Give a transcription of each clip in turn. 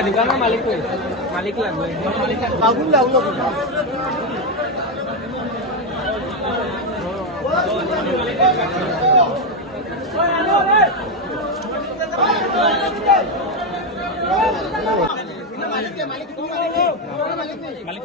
Digang Malik ko eh. Malik lang. Malik lang. Malik, lang ako. Malik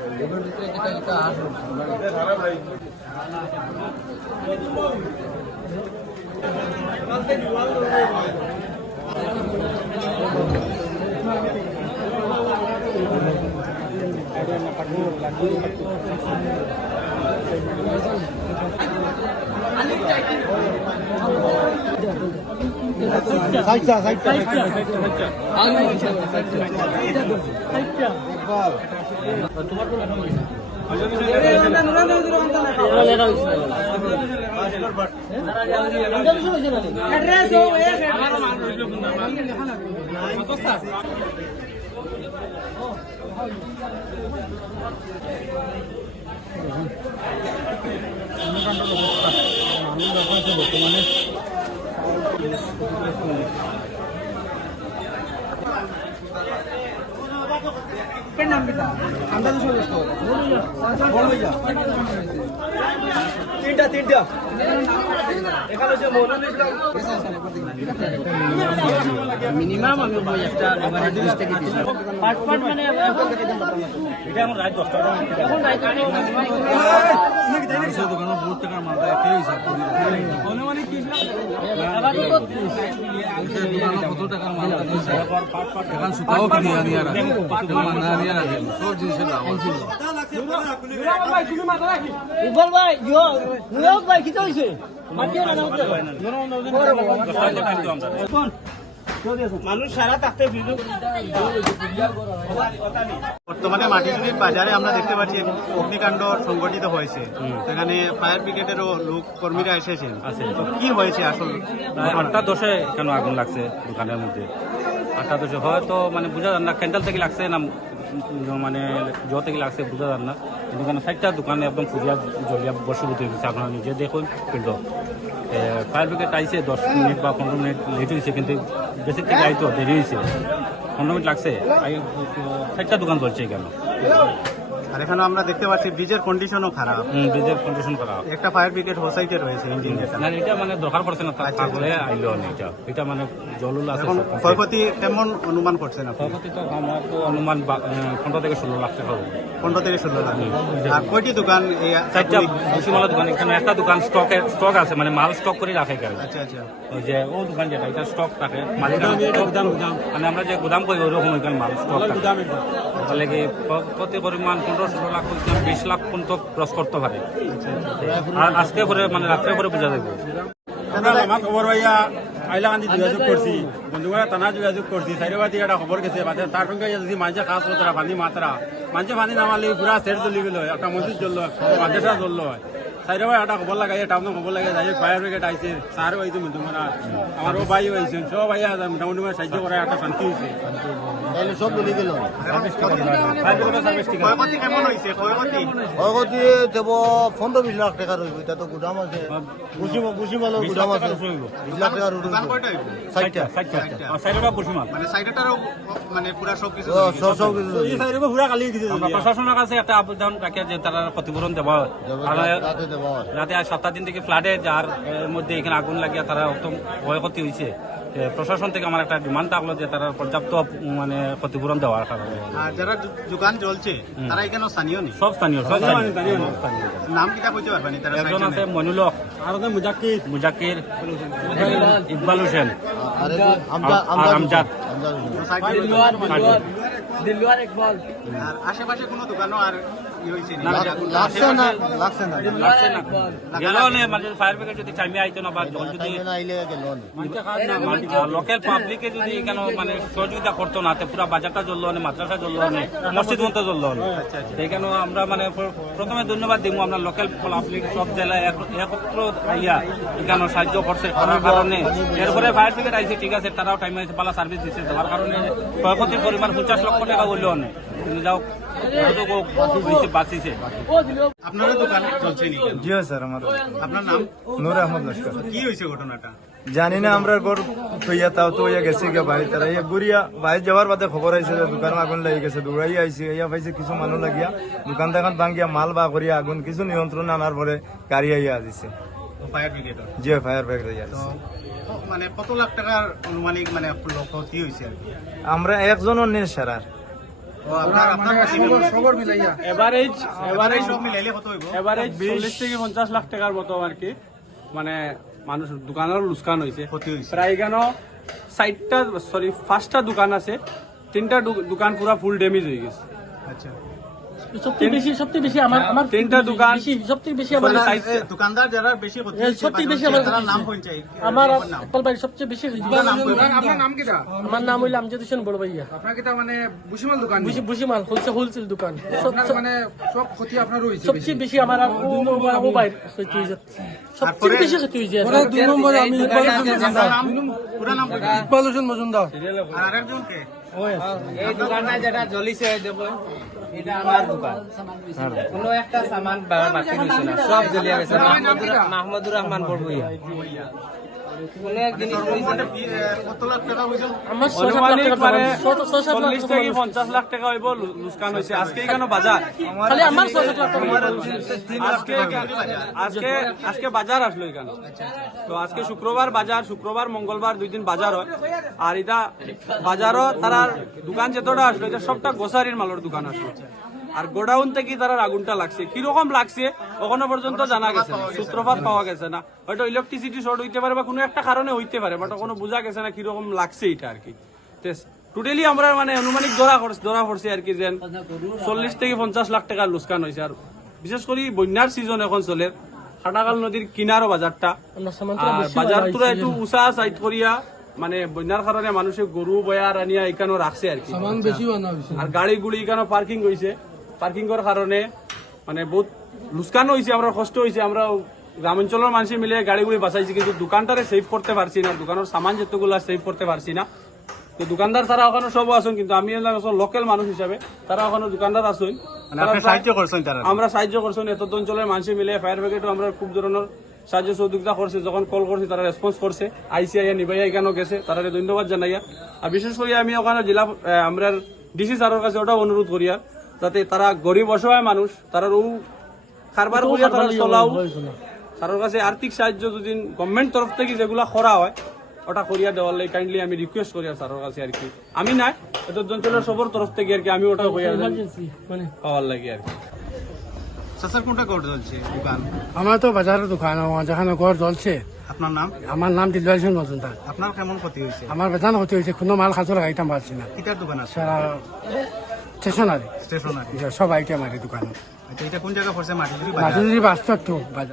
মালিক কে দোকানের মালিক কই মালিক লাগবে video করা সাইডটা সাইডটা তিনটা তিনটা এখানে যে মিনিমাম আমি একটা পার্ট পার্ট মানে এটা আমার রাত 10টা এখন রাত দোকানের বহুত টাকার মাল দেয় কে হিসাব করি অনুমানিক কি কত টাকার মাল এখন সুতাও কিনে আনি আর আনি আর সব জিনিসের দাম ইকবাল ভাই ইয়ো নিয়োগ ভাই কি হইছে মাটিও না মানুষ সারা থাকতে বর্তমানে মাটিজুড়ির বাজারে আমরা দেখতে পাচ্ছি অগ্নিকাণ্ড সংঘটিত হয়েছে। সেখানে ফায়ার ব্রিগেডেরও লোক কর্মীরা এসেছেন। তো কি হয়েছে আসল আটটা দশে কেন আগুন লাগছে দোকানের মধ্যে? আটটা দশে হয়তো মানে বোঝা যান না ক্যান্ডেল থেকে লাগছে না মানে জ থেকে লাগছে বোঝা যান না। কিন্তু কেন চারটা দোকানে একদম পুরিয়া জলিয়া বসীভূত হয়ে গেছে আপনারা নিজে দেখুন কিন্তু ফায়ার ব্রিগেড আইসে দশ মিনিট বা পনেরো মিনিট লেট হয়েছে কিন্তু বেশি থেকে আইতো দেরি হয়েছে পনেরো মিনিট লাগছে। আই- দোকান চলছে কেন আর এখানে আমরা দেখতে পাচ্ছি ব্রিজের কন্ডিশনও খারাপ। ব্রিজের কন্ডিশন করা একটা ফায়ার ব্রিগেড হোসাইটে রয়েছে ইঞ্জিন না এটা মানে দরকার পড়ছে না তা- থাকলে আইলো না এটা। এটা মানে জলুল আছে ক্ষয়ক্ষতি কেমন অনুমান করছেন আপনি? সভাপতি তো আমার তো অনুমান পনেরো থেকে ষোলো লাখ টাকা হবে। পনেরো থেকে ষোলো লাখ। আর কয়টি দোকান এই চারটা ভুসিমালা দোকান এখানে একটা দোকান স্টকে স্টক আছে মানে মাল স্টক করে রাখে কেন আচ্ছা আচ্ছা। ওই যে ও দোকান যেটা এটা স্টক থাকে। মালিক মানে আমরা যে গুদাম করি ওইরকম ওইখানে মাল স্টক থাকে। তাহলে কি প্রতি পরিমাণ পনেরো, ষোলো লাখ পর্যন্ত, বিশ লাখ পর্যন্ত ক্রস করতে পারে। আর আজকে করে মানে রাত্রে করে বোঝা যাবে আমরা খবর পাইয়া আইলাকান্দি যোগাযোগ করছি। বন্ধুরা টানা যোগাযোগ করছি। চারিবাতি একটা খবর গেছে তার সঙ্গে যদি মাঝে খাস মাত্রা পানি মাত্রা মাঝে পানি নামালে পুরা সেট জ্বলি গেল একটা মসজিদ জ্বললো মাদ্রাসা জ্বললো চারিবার একটা খবর লাগাই টাউনে খবর লাগে যাই ফায়ার ব্রিগেড আইছে স্যারও আইছে মধ্যমারা আমারও ভাইও আইছেন সব আইয়া মোটামুটি মানে সাহায্য করা একটা শান্তি হয়েছে সব বলি গেল। ক্ষয়ক্ষতি দেব পনেরো বিশ লাখ টাকা রইব এটা তো গুদাম আছে। মালের গুদাম আছে। বিশ লাখ টাকা সাইডটা মানে সাইডটারও মানে পুরা সব কিছু সব সব কিছু এই চারিবার পুরা কালি আমরা প্রশাসনের কাছে একটা আবেদন রাখি যে তারা ক্ষতিপূরণ দেওয়া হয় রাতে আজ সপ্তাহ দিন থেকে ফ্লাডে যার মধ্যে এখানে আগুন লাগিয়ে তারা একদম ক্ষয়ক্ষতি হয়েছে। প্রশাসন থেকে আমার একটা ডিমান্ড থাকল যে তারা পর্যাপ্ত মানে ক্ষতিপূরণ দেওয়ার কারণে। যারা দোকান জ্বলছে তারা এখানে স্থানীয় নেই? সব স্থানীয় সব স্থানীয়, নাম কিটা কইতে পারবেন তারা একজন আছে নেই। মনিলক। আর মুজাক্কির মুজাকির ইকবাল হোসেন। আর আমজাদ। দিলওয়ার ইকবাল। আর আশেপাশে কোনো দোকানও আর মানে লোকাল পাবলিকে যদি কেন মানে সহযোগিতা করতো না পুরো বাজারটা জ্বললো না মাদ্রাসা জ্বললো না মসজিদ মতো জ্বললো না সেইখানে আমরা মানে প্রথমে ধন্যবাদ দিব আমরা লোকাল পাবলিক সব জেলায় এক- একত্র আইয়া এখানে সাহায্য করছে করার কারণে। এরপরে ফায়ার ব্রিগেড আইছে ঠিক আছে তারাও টাইমে পালা সার্ভিস দিচ্ছে দেওয়ার কারণে ক্ষয়ক্ষতির পরিমাণ পঞ্চাশ লক্ষ টাকা বললেও নেই কিন্তু যাও। বাঁচিছে আপনারও দোকান চলছে জি স্যার আমার আপনার নাম? নূর আহমদ লস্কর। কি হয়েছে ঘটনাটা? জানি না আমরা গর থইয়া তাও তো ইয়া গেছি গে বাড়ি তারা। ইয়া গুড়িয়া বাইরে যাওয়ার বাদে খবর আইছে যে দোকান আগুন লাগি গেছে দৌড়াই আইছে। ইয়া পাইছে কিছু মানুষ লাগিয়া। দোকান দোকান ভাঙ্গিয়া মাল বা করিয়া আগুন কিছু নিয়ন্ত্রণ আনার পরে গাড়ি আইয়া দিছে। ফায়ার জি ফায়ার ব্রিগেড মানে কত লাখ টাকার আনুমানিক মানে ক্ষতি হয়েছে আমরা একজনও নেই সারার তো আপনার আপনার খবর মিলাইয়া। এভারেজ চল্লিশ থেকে পঞ্চাশ লাখ টাকার মতো আর কি। মানে মানুষ দোকানের লুসকান হয়েছে প্রায়গানো হয়েছে প্রায় কেন চারটা সরি পাঁচটা দোকান আছে। তিনটা দোকান পুরা ফুল ডেমেজ হয়ে গেছে। আচ্ছা। সবচেয়ে বেশি সবচেয়ে বেশি আমার আমার তিনটা দোকান বেশি সবচেয়ে বেশি আমার মানে, সাইড- দোকানদার যারা বেশি ক্ষতি এ, হয়েছে সবচেয়ে বা বেশি আমার নাম আমার নাম একপাল সবচেয়ে বেশি আপনার নাম কইবেন? আমার নাম হইলে আমজাদ হোসেন বড় ভাইয়া আপনার মানে বুসিমাল দোকান হোলসেল হোলসেল দোকান মানে সব ক্ষতি আপনার হয়েছে সবচেয়ে বেশি আমার ও ও ক্ষতি হয়ে সবচেয়ে বেশি ক্ষতি হয়ে দুই নম্বরে আমি ইকবাল হোসেন মজুমদার আর আরেকজনকে এই দোকানটা যেটা জ্বলিছে দেব এটা দোকান। কোনো একটা সামান বাকি হয়েছে না, সব জ্বলিয়া গেছে। মাহমুদুর রহমান বড়বইয়া বাজার? খালি আমার ছয় সাত লাখ টাকা জমা। আজকে আজকে আজকে বাজার আসলো এখানে। তো আজকে শুক্রবার বাজার শুক্রবার মঙ্গলবার দুই দিন বাজার হয়। আর এটা বাজারও তারা দোকান যেতটা আসলো এটা সবটা গোসারির মালের দোকান আসলো। আর গোডাউন থেকে তারা আগুনটা লাগছে। কীরকম লাগছে এখনও পর্যন্ত জানা গেছে না। সূত্রপাত পাওয়া গেছে না। হয়তো ইলেকট্রিসিটি শর্ট হইতে পারে বা কোনো একটা কারণে হইতে পারে বাট কোনো বোঝা গেছে না কীরকম লাগছে এটা আর কি। টোটালি আমরা মানে আনুমানিক ধরা ধরা পড়ছে আর কি যেন চল্লিশ থেকে পঞ্চাশ লাখ টাকার লুসকান হয়েছে। আর বিশেষ করে বন্যার সিজন এখন চলে। খাটাকাল নদীর কিনারও বাজারটা। বাজার তোরা একটু উষা সাইড করিয়া মানে বন্যার কারণে মানুষে গরু বয়ার আনিয়া এখানে রাখছে আর কি। আর গাড়ি গুড়ি এখানে পার্কিং হয়েছে। পার্কিং করার কারণে মানে বহুত লুসকান হয়েছে আমরা কষ্ট হয়েছে আমরা গ্রামাঞ্চলের মানুষ মিলে গাড়িগুলি বাঁচাইছি কিন্তু দোকানটারে সেভ করতে পারছি না দোকানের সামান যেতগুলো সেভ করতে পারছি না। তো দোকানদার তারা ওখানে সব আসুন কিন্তু আমি লোকাল মানুষ হিসাবে তারা ওখানে দোকানদার আসুন সাহায্য করছেন আমরা সাহায্য করছি এত অঞ্চলের মানুষ মিলে ফায়ার ব্রিগেডও আমরা খুব ধরনের সাহায্য সহযোগিতা করছে যখন কল করছি তারা রেসপন্স করছে আইসিআই নিবাইয়া এখানেও গেছে তারা ধন্যবাদ জানাইয়া। আর বিশেষ করে আমি ওখানে জেলা আমরা ডিসি স্যারের কাছে ওটাও অনুরোধ করিয়া যাতে তারা গরিব অসহায় মানুষ তারা ও কারবার করিয়া তারা চলাও। স্যারের কাছে আর্থিক সাহায্য যদি গভর্নমেন্ট তরফ থেকে যেগুলা করা হয় ওটা করিয়া দেওয়ার লাগে কাইন্ডলি আমি রিকোয়েস্ট করি আর স্যারের কাছে আর কি। আমি নাই এত অঞ্চলের সবর তরফ থেকে আর কি আমি ওটা করিয়া মানে। পাওয়ার লাগে আর কি। আমার তো বাজারের দোকান যেখানে ঘর জ্বলছে আপনার নাম? আমার নাম দিলবার হোসেন মজুমদার। আপনার কেমন ক্ষতি হয়েছে? আমার বেতন ক্ষতি হয়েছে কোনো মাল খাতো লাগাইতাম পারছি না। কিতার দোকান আছে? স্টেশনারি। স্টেশনারি। সব আইটেম আর দোকান। আচ্ছা এটা কোন জায়গা পড়ছে? মাটিজুরি বাজার? মাটিজুরি বাস্তব বাজার।